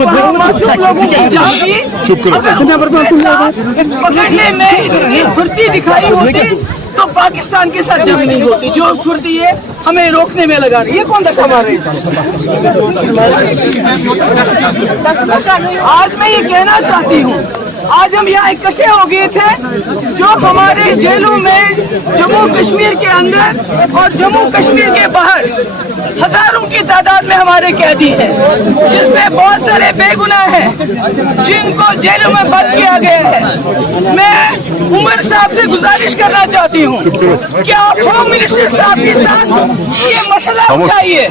मासूम लोगों की जान भी पकड़ने में इतनी फुर्ती दिखाई होती तो पाकिस्तान के साथ जंग नहीं होती। जो फुर्ती है हमें रोकने में लगा रही है। ये कौन धक्का मार रही है? आज मैं ये कहना चाहती हूँ, आज हम यहाँ इकट्ठे हो गए थे, जो हमारे जेलों में जम्मू कश्मीर के अंदर और जम्मू कश्मीर के बाहर हजारों की तादाद में हमारे कैदी हैं, जिसमें बहुत सारे बेगुनाह हैं जिनको जेलों में बंद किया गया है। मैं उमर साहब से गुजारिश करना चाहती हूँ कि आप होम मिनिस्टर साहब के साथ ये मसला उठाइए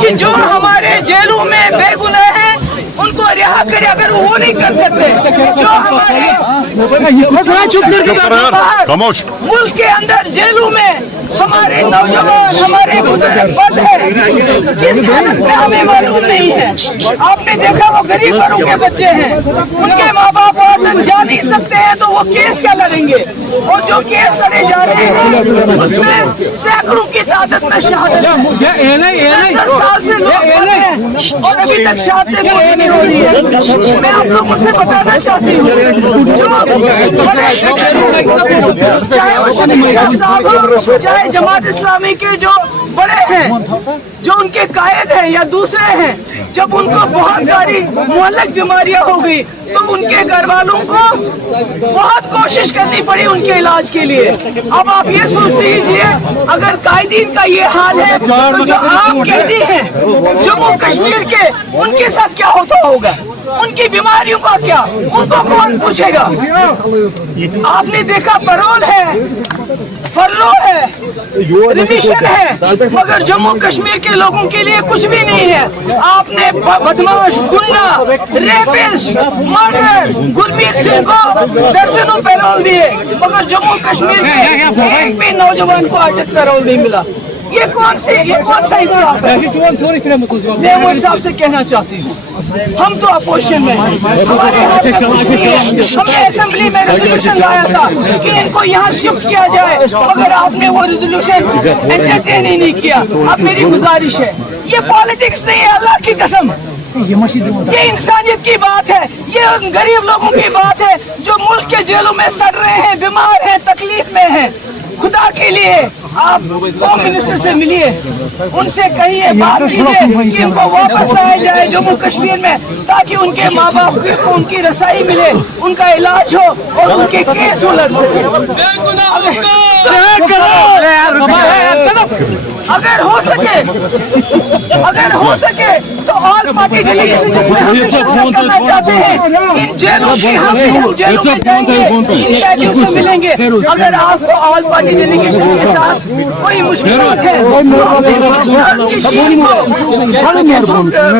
कि जो हमारे जेलों में बेगुनाह हैं उनको रिहा करें। अगर वो नहीं कर सकते, जो हमारे मुल्क के अंदर जेलों में हमारे नौजवान हमारे बुजुर्ग बंद है, किस हालत में हमें मालूम नहीं है। आपने देखा वो गरीब घरों के बच्चे हैं, उनके माँ बाप और तक जा नहीं सकते हैं तो वो केस क्या लड़ेंगे? और जो केस लड़े जा रहे हैं उसमें सैकड़ों की तादाद में शहादत है। 10 साल से लोग मरे हैं और अभी तक शहादत पूरी नहीं हो रही है। मैं आप लोगों से बताना चाहती हूँ, जो चाहे वो शरीफ साहब हो, चाहे जमात इस्लामी के जो बड़े हैं, जो उनके कायद हैं या दूसरे हैं, जब उनको बहुत सारी मुहल्लक बीमारियां हो गई तो उनके घर वालों को बहुत कोशिश करनी पड़ी उनके इलाज के लिए। अब आप ये सोच लीजिए, अगर कायदीन का ये हाल है तो जो आम कैदी हैं जम्मू कश्मीर के, उनके साथ क्या होता होगा? उनकी बीमारियों का क्या, उनको कौन पूछेगा? आपने देखा परोल है, फरलो है, रिमिशन है, मगर जम्मू कश्मीर के लोगों के लिए कुछ भी नहीं है। आपने बदमाश, गुंडा, रेपिस्ट, मर्डर गुरमीत सिंह को दर्जनों पैरोल दिए, मगर जम्मू कश्मीर के एक भी नौजवान को आज तक पैरोल नहीं मिला। ये कौन सा इंसाफ है? मैं उमर साहब से कहना चाहती हूँ, हम तो अपोजिशन में हैं, हमारे हाथ में कुछ नहीं है। हमने असेंबली में रेजोल्यूशन लाया था कि इनको यहाँ शिफ्ट किया जाए, मगर आपने वो रेजोल्यूशन एंटरटेन ही नहीं किया। अब मेरी गुजारिश है, ये पॉलिटिक्स नहीं है, अल्लाह की कसम, ये इंसानियत की बात है, ये उन गरीब लोगों की बात है जो मुल्क के जेलों में सड़ रहे हैं, बीमार हैं, तकलीफ में हैं। खुदा के लिए आप होम मिनिस्टर से मिलिए, उनसे कहिए, बात कीजिए कि इनको वापस लाया जाए जम्मू कश्मीर में, ताकि उनके माँ बाप को उनकी रसाई मिले, उनका इलाज हो और उनके केस वो लड़ सके। अगर हो सके तो ऑल पार्टी डेलीगेशन जिसमें हम शामिल करना चाहते हैं, इन जेलों की हम जेलों में जाएंगे, इन कैदियों से मिलेंगे। अगर आपको ऑल पार्टी डेलीगेशन के साथ कोई मुश्किलात है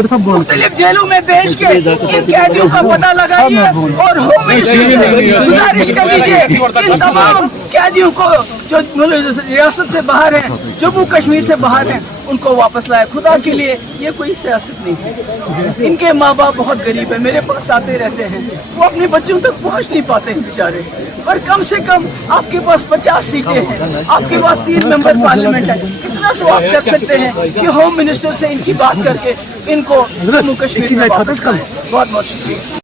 तो मुख्तलिफ जेलों में भेज के इन कैदियों का पता लगाइए और होम मिनिस्टर से गुजारिश कर लीजिए इन तमाम कैदियों को जो रियासत से बाहर हैं, जम्मू कश्मीर से बाहर हैं, उनको वापस लाए। खुदा के लिए ये कोई सियासत नहीं है। इनके माँ बाप बहुत गरीब है, मेरे पास आते रहते हैं, वो अपने बच्चों तक पहुँच नहीं पाते हैं बेचारे। पर कम से कम आपके पास 50 सीटें हैं, आपके पास 3 मेंबर पार्लियामेंट है, इतना तो आप कर सकते हैं कि होम मिनिस्टर से इनकी बात करके इनको जम्मू कश्मीर में वापस लाएं। बहुत बहुत शुक्रिया।